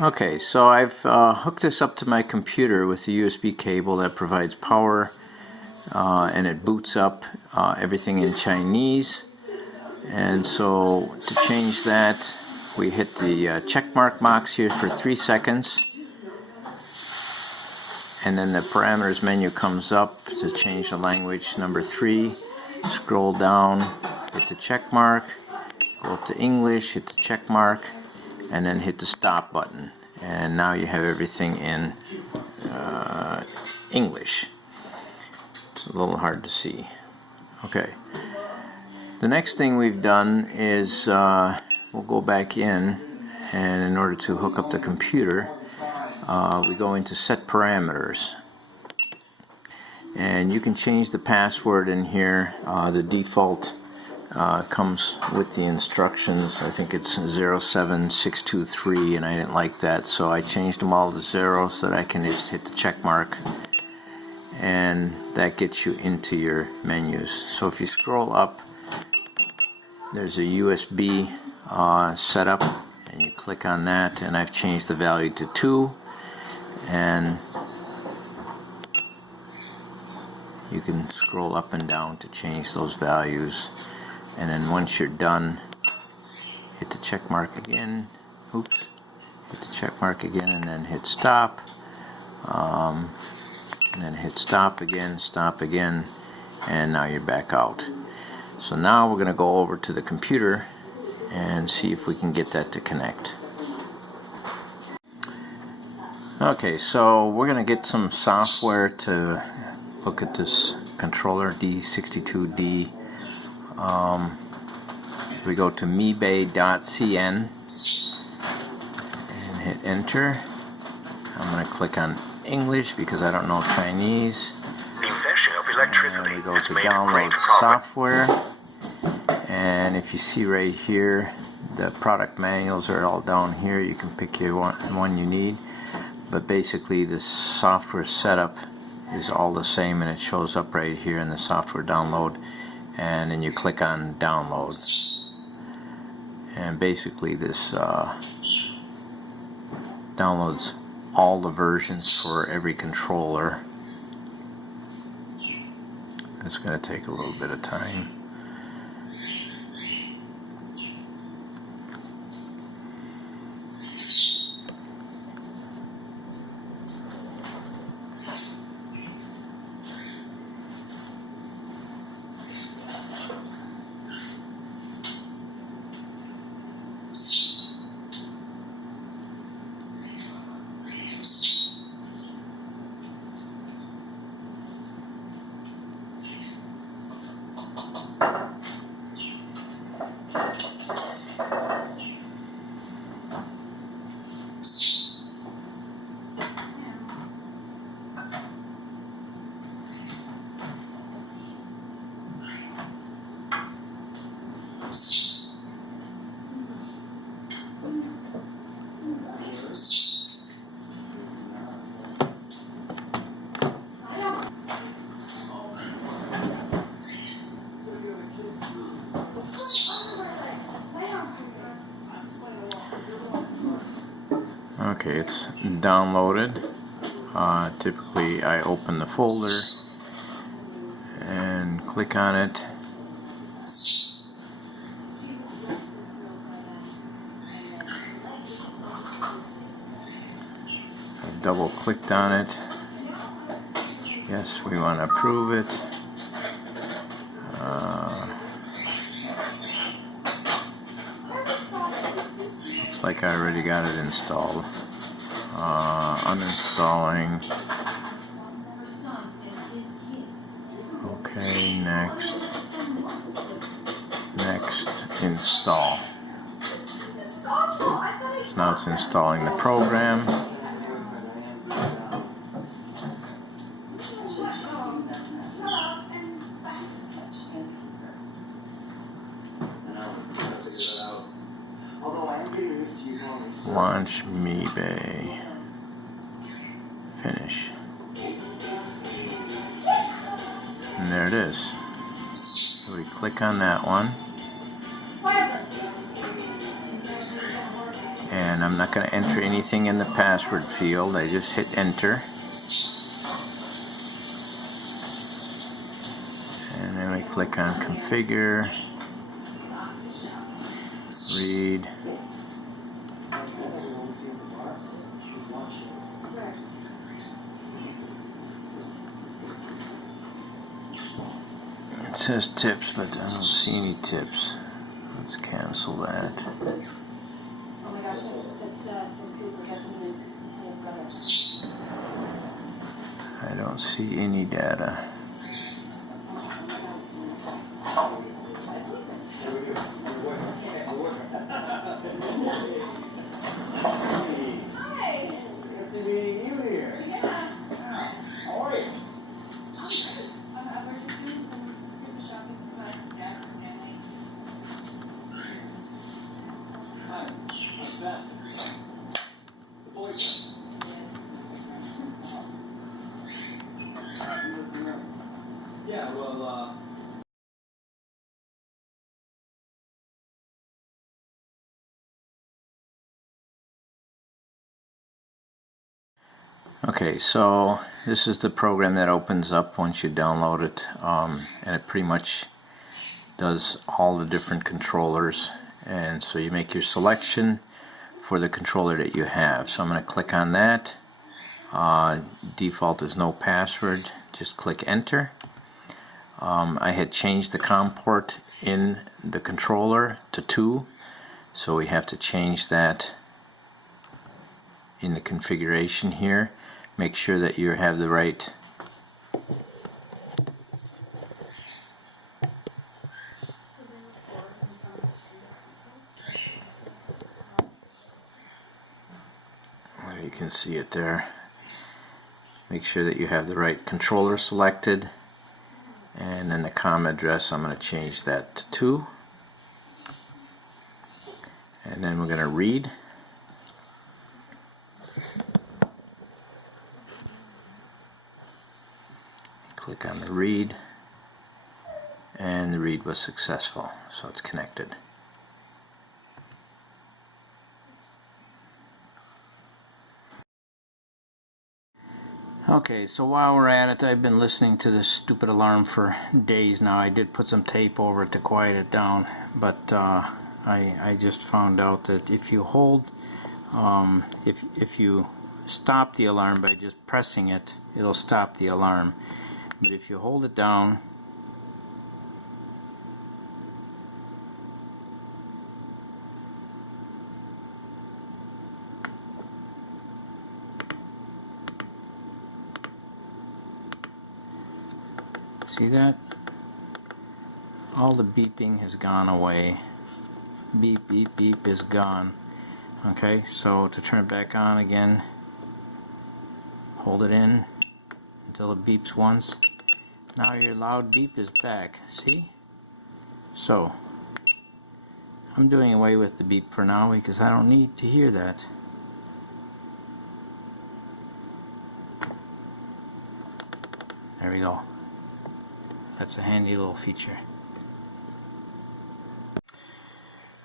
Okay, so I've hooked this up to my computer with a USB cable that provides power, and it boots up everything in Chinese. And so to change that, we hit the check mark box here for 3 seconds, and then the parameters menu comes up to change the language. Number 3, scroll down, hit the check mark, go up to English, hit the check mark, and then hit the stop button. And now you have everything in English. It's a little hard to see. Okay. The next thing we've done is we'll go back in, and in order to hook up the computer, we go into set parameters. And you can change the password in here. The default comes with the instructions. I think it's 07623, and I didn't like that, so I changed them all to 0 so that I can just hit the check mark, and that gets you into your menus. So if you scroll up, there's a USB setup, and you click on that, and I've changed the value to 2, and you can scroll up and down to change those values. And then once you're done, hit the check mark again. Oops. Hit the check mark again, and then hit stop. And then hit stop again, and now you're back out. So now we're going to go over to the computer and see if we can get that to connect. Okay, so we're going to get some software to look at this controller, D62D. We go to Mebay.cn and hit enter. I'm going to click on English because I don't know Chinese. Invention of electricity and we go has to made download great progress. software, and if you see right here, the product manuals are all down here. You can pick your one you need, but basically the software setup is all the same, and it shows up right here in the software download, and then you click on download, and basically this downloads all the versions for every controller. It's going to take a little bit of time. Okay, it's downloaded. Typically I open the folder and click on it. I've double clicked on it. Yes, we want to approve it. Looks like I already got it installed. Uninstalling. Okay, next, install. So now it's installing the program. Launch Mebay. Finish. And there it is. So we click on that one. and I'm not going to enter anything in the password field. I just hit enter, and then we click on configure, read, it says tips, but I don't see any tips. Let's cancel that. Oh my gosh, that's Yooper. That's his brother. I don't see any data. Hi. Good to meet you here. Yeah. How are you? We're just doing some Christmas shopping for my dad and his family. Hi. What's that? The boyfriend. Yeah, well, Okay, so this is the program that opens up once you download it, and it pretty much does all the different controllers, and so you make your selection for the controller that you have. So I'm going to click on that. Default is no password, just click enter. I had changed the COM port in the controller to 2, so we have to change that in the configuration here. Make sure that you have the right well, you can see it there. Make sure that you have the right controller selected, and then the COM address, I'm going to change that to 2, and then we're going to read. Click on the read, and the read was successful, so it's connected. Okay, so while we're at it, I've been listening to this stupid alarm for days now. I did put some tape over it to quiet it down, but I just found out that if you hold, if you stop the alarm by just pressing it, it'll stop the alarm. But if you hold it down, see that? All the beeping has gone away. Beep, beep, beep is gone. Okay, so to turn it back on again, hold it in until it beeps once. Now your loud beep is back. See? So, I'm doing away with the beep for now because I don't need to hear that. There we go. That's a handy little feature.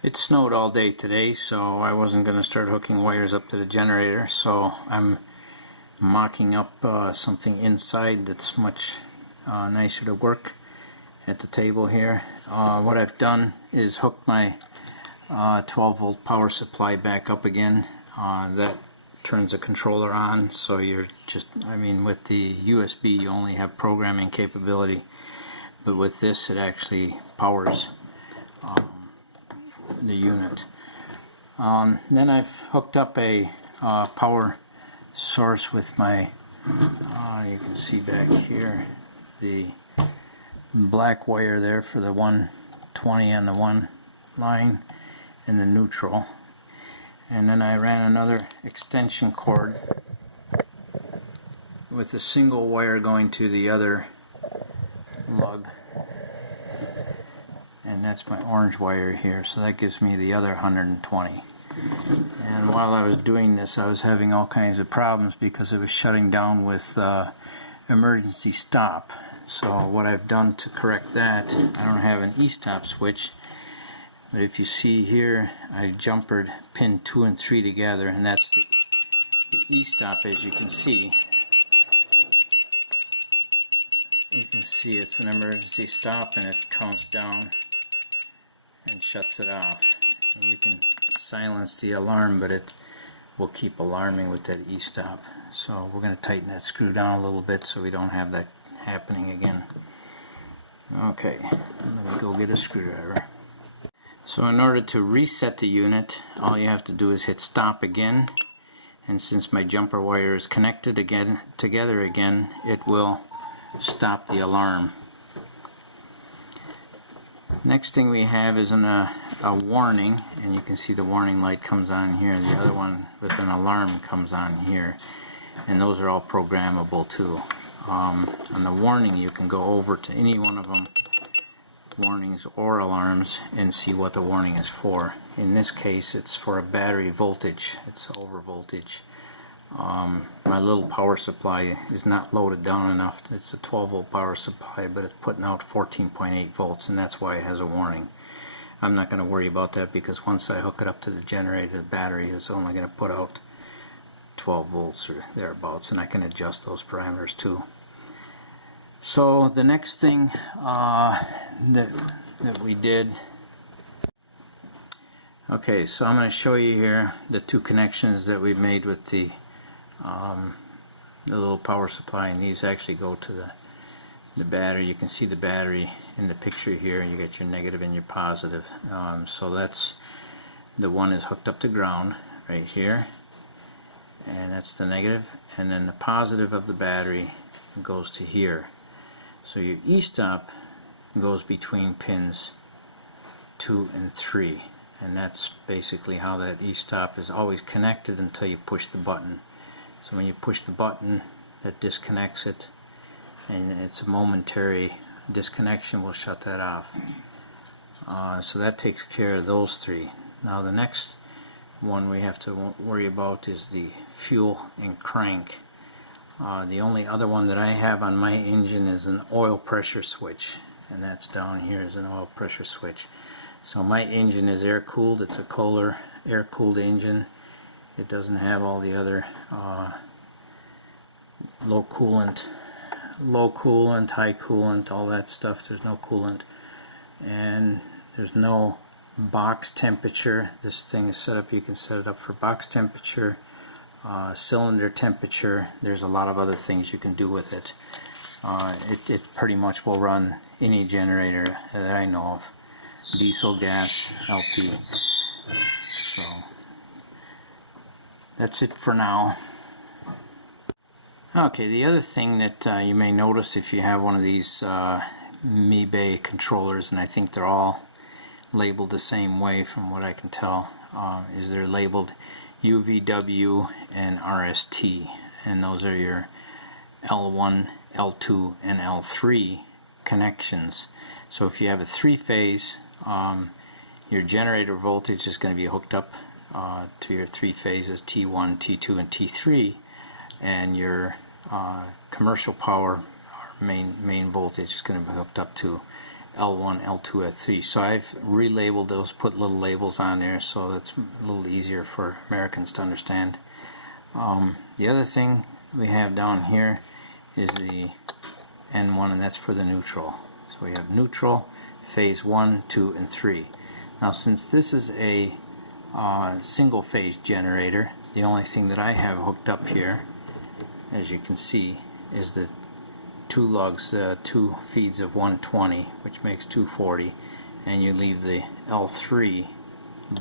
It snowed all day today, so I wasn't going to start hooking wires up to the generator, so I'm mocking up something inside that's much nicer to work at the table here. What I've done is hook my 12 volt power supply back up again. That turns the controller on, so you're just, I mean, with the USB you only have programming capability, but with this it actually powers the unit. Then I've hooked up a power source with my, you can see back here, the black wire there for the 120 on the one line and the neutral. And then I ran another extension cord with a single wire going to the other lug, and that's my orange wire here, so that gives me the other 120. And while I was doing this, I was having all kinds of problems because it was shutting down with emergency stop. So what I've done to correct that, I don't have an e-stop switch. But if you see here, I jumpered pin 2 and 3 together, and that's the E-stop. As you can see, it's an emergency stop, and it counts down and shuts it off. And you can silence the alarm, but it will keep alarming with that E-stop. So we're going to tighten that screw down a little bit so we don't have that happening again. Okay, let me go get a screwdriver. So in order to reset the unit, all you have to do is hit stop again, and since my jumper wire is connected together again, it will stop the alarm. Next thing we have is a warning, and you can see the warning light comes on here, and the other one with an alarm comes on here, and those are all programmable too. On the warning, you can go over to any one of them, warnings or alarms, and see what the warning is for. In this case, it's for a battery voltage. It's over voltage. My little power supply is not loaded down enough. It's a 12 volt power supply, but it's putting out 14.8 volts, and that's why it has a warning. I'm not going to worry about that, because once I hook it up to the generator, the battery is only going to put out 12 volts or thereabouts, and I can adjust those parameters too. So the next thing that we did, okay, so I'm going to show you here the two connections that we made with the little power supply, and these actually go to the battery. You can see the battery in the picture here. You get your negative and your positive. So that's the one is hooked up to ground right here, and that's the negative, and then the positive of the battery goes to here. So your E-stop goes between pins 2 and 3, and that's basically how that E-stop is always connected until you push the button. So when you push the button, that disconnects it, and it's a momentary disconnection, will shut that off. So that takes care of those three. Now the next one we have to worry about is the fuel and crank. The only other one that I have on my engine is an oil pressure switch, and that's down here is an oil pressure switch. So my engine is air cooled. It's a Kohler air cooled engine. It doesn't have all the other low coolant, high coolant, all that stuff. There's no coolant, and there's no box temperature. This thing is set up, you can set it up for box temperature, cylinder temperature. There's a lot of other things you can do with it. It pretty much will run any generator that I know of, diesel, gas, LP. So that's it for now. Okay, the other thing that you may notice if you have one of these Mebay controllers, and I think they're all labeled the same way from what I can tell, is they're labeled UVW and RST, and those are your L1, L2, and L3 connections. So if you have a three-phase, your generator voltage is going to be hooked up to your three phases T1, T2, and T3, and your commercial power, or main voltage, is going to be hooked up to L1, L2, L3. So I've relabeled those, put little labels on there, so it's a little easier for Americans to understand. The other thing we have down here is the N1, and that's for the neutral. So we have neutral, phase 1, 2, and 3. Now since this is a single phase generator, the only thing that I have hooked up here, as you can see, is the two lugs, two feeds of 120, which makes 240, and you leave the L3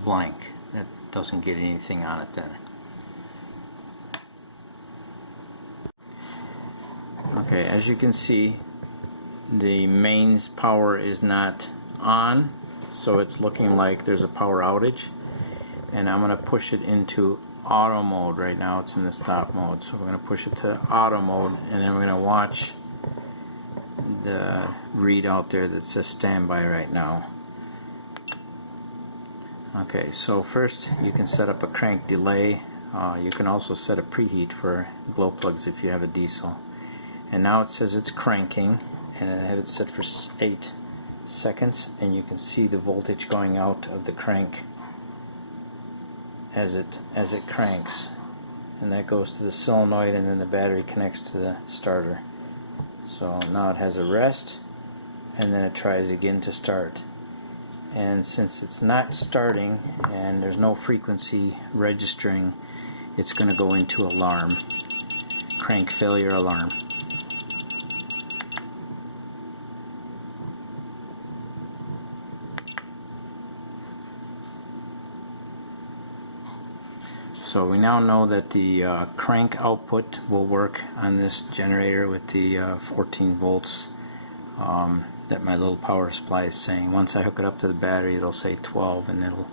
blank. That doesn't get anything on it then. Okay, as you can see, the mains power is not on, so it's looking like there's a power outage, and I'm going to push it into auto mode. Right now it's in the stop mode, so we're going to push it to auto mode, and then we're going to watch the readout there that says standby right now. Okay, so first you can set up a crank delay. You can also set a preheat for glow plugs if you have a diesel. And now it says it's cranking, and I have it set for 8 seconds, and you can see the voltage going out of the crank as it cranks, and that goes to the solenoid, and then the battery connects to the starter. So now it has a rest, and then it tries again to start. And since it's not starting and there's no frequency registering, it's going to go into alarm, crank failure alarm. So we now know that the crank output will work on this generator with the 14 volts that my little power supply is saying. Once I hook it up to the battery, it'll say 12, and it'll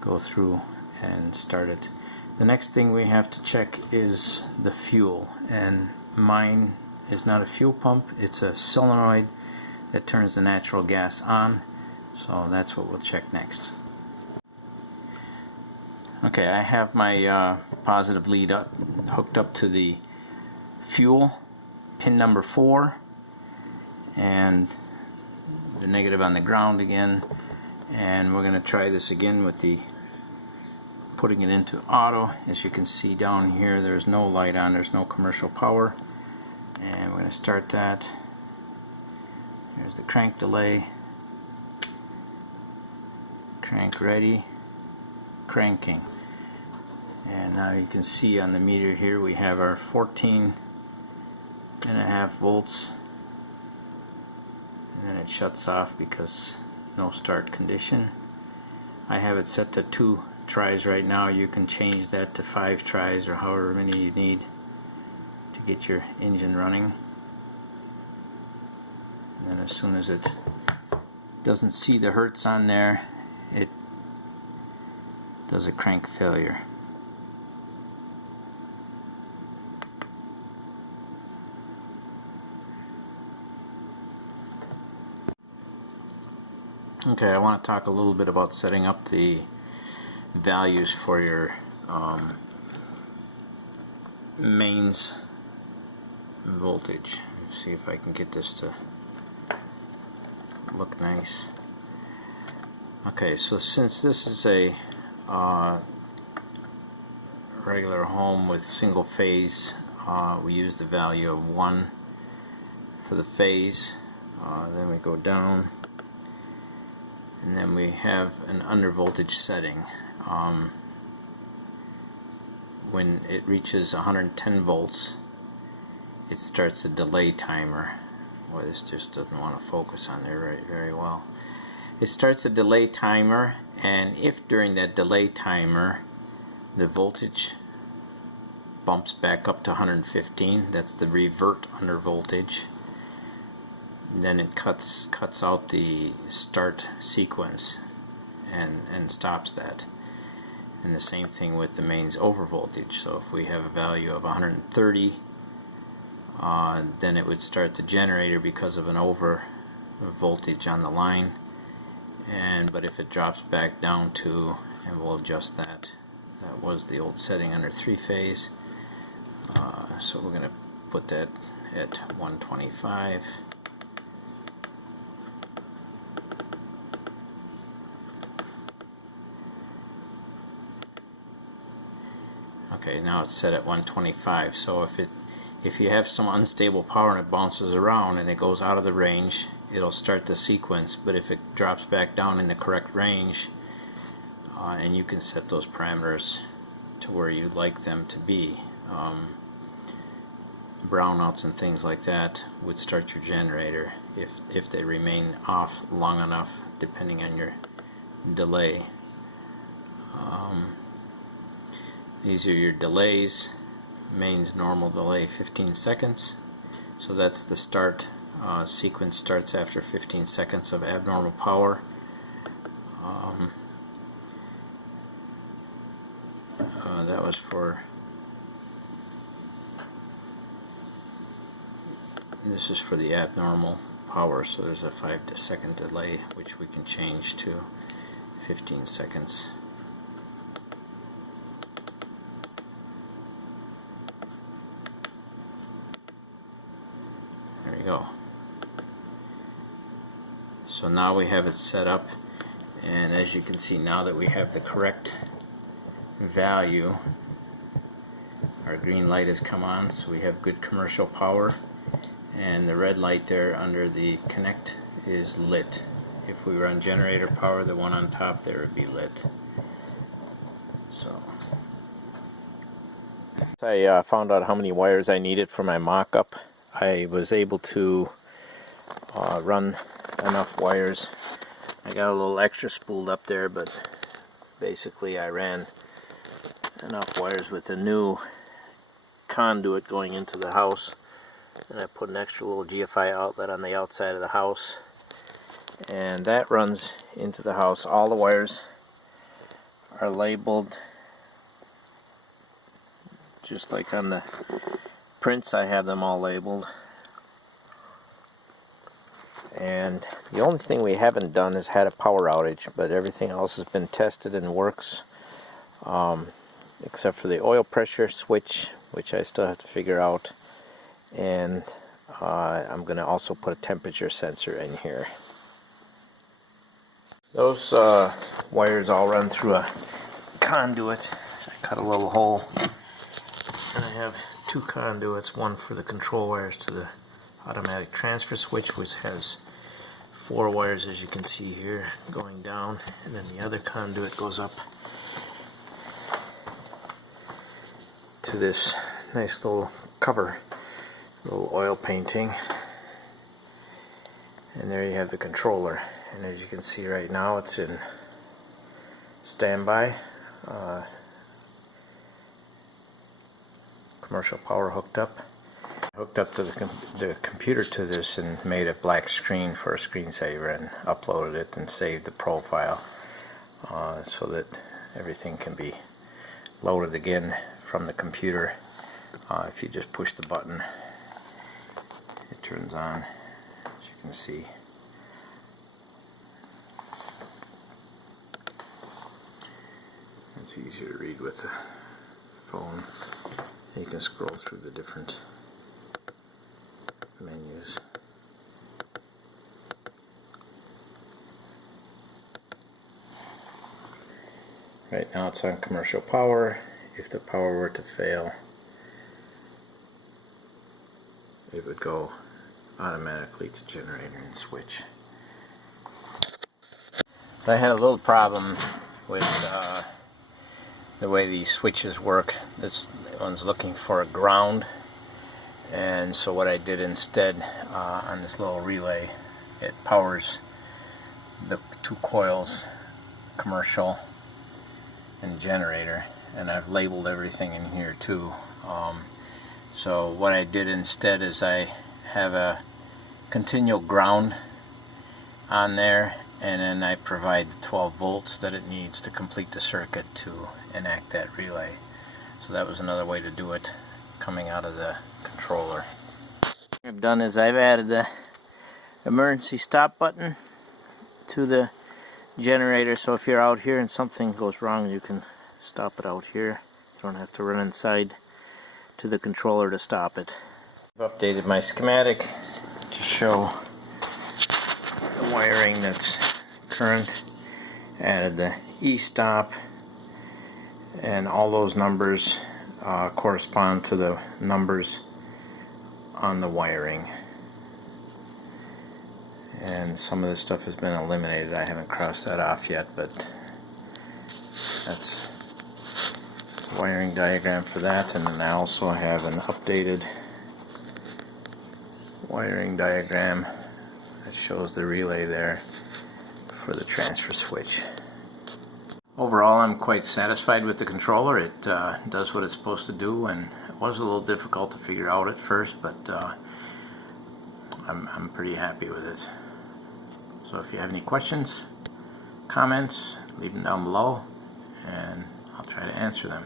go through and start it. The next thing we have to check is the fuel, and mine is not a fuel pump, it's a solenoid that turns the natural gas on, so that's what we'll check next. Okay, I have my positive lead hooked up to the fuel, pin number 4, and the negative on the ground again, and we're going to try this again with the putting it into auto. As you can see down here, there's no light on, there's no commercial power, and we're going to start that. There's the crank delay, crank ready, cranking. And now you can see on the meter here we have our 14.5 volts, and then it shuts off because no start condition. I have it set to 2 tries right now. You can change that to 5 tries or however many you need to get your engine running. And then as soon as it doesn't see the hertz on there, it does a crank failure. Okay, I want to talk a little bit about setting up the values for your mains voltage. Let's see if I can get this to look nice. Okay, so since this is a regular home with single phase, we use the value of 1 for the phase. Then we go down, and then we have an under voltage setting. When it reaches 110 volts, it starts a delay timer. Boy, this just doesn't want to focus on there very well. It starts a delay timer, and if during that delay timer the voltage bumps back up to 115, that's the revert under voltage, then it cuts out the start sequence and stops that. And the same thing with the mains over voltage. So if we have a value of 130, then it would start the generator because of an over voltage on the line. But if it drops back down to, and we'll adjust that, that was the old setting under 3-phase, so we're going to put that at 125. Okay, now it's set at 125. So if you have some unstable power and it bounces around and it goes out of the range, it'll start the sequence. But if it drops back down in the correct range, and you can set those parameters to where you'd like them to be, brownouts and things like that would start your generator if they remain off long enough, depending on your delay. These are your delays. Mains normal delay 15 seconds. So that's the start. Sequence starts after 15 seconds of abnormal power. That was for, this is for the abnormal power, so there's a 5-second delay which we can change to 15 seconds. There you go. So So now we have it set up, and as you can see, now that we have the correct value, our green light has come on, so we have good commercial power, and the red light there under the connect is lit. If we were on generator power, the one on top there would be lit. So I found out how many wires I needed for my mock-up. I was able to run enough wires. I got a little extra spooled up there, but basically I ran enough wires with the new conduit going into the house, and I put an extra little GFI outlet on the outside of the house, and that runs into the house. All the wires are labeled just like on the prints. I have them all labeled, and the only thing we haven't done is had a power outage, but everything else has been tested and works, except for the oil pressure switch, which I still have to figure out, and I'm going to also put a temperature sensor in here. Those wires all run through a conduit. I cut a little hole, and I have two conduits, one for the control wires to the automatic transfer switch, which has 4 wires, as you can see here, going down, and then the other conduit goes up to this nice little cover, little oil painting, and there you have the controller. And as you can see right now, it's in standby. Commercial power hooked up. I hooked up to the computer to this and made a black screen for a screensaver and uploaded it and saved the profile so that everything can be loaded again from the computer. If you just push the button, it turns on, as you can see. It's easier to read with the phone. You can scroll through the different menus. Right now it's on commercial power. If the power were to fail, it would go automatically to generator and switch. I had a little problem with the way these switches work. This one's looking for a ground, and so what I did instead on this little relay, it powers the 2 coils, commercial and generator, and I've labeled everything in here too. So what I did instead is I have a continual ground on there, and then I provide the 12 volts that it needs to complete the circuit to enact that relay. So that was another way to do it coming out of the controller. What I've done is I've added the emergency stop button to the generator, so if you're out here and something goes wrong, you can stop it out here. You don't have to run inside to the controller to stop it. I've updated my schematic to show the wiring that's current. Added the e-stop, and all those numbers correspond to the numbers on the wiring. And some of this stuff has been eliminated. I haven't crossed that off yet, but that's the wiring diagram for that. And then I also have an updated wiring diagram that shows the relay there for the transfer switch. Overall, I'm quite satisfied with the controller. It does what it's supposed to do, and it was a little difficult to figure out at first, but I'm pretty happy with it. So if you have any questions, comments, leave them down below, and I'll try to answer them.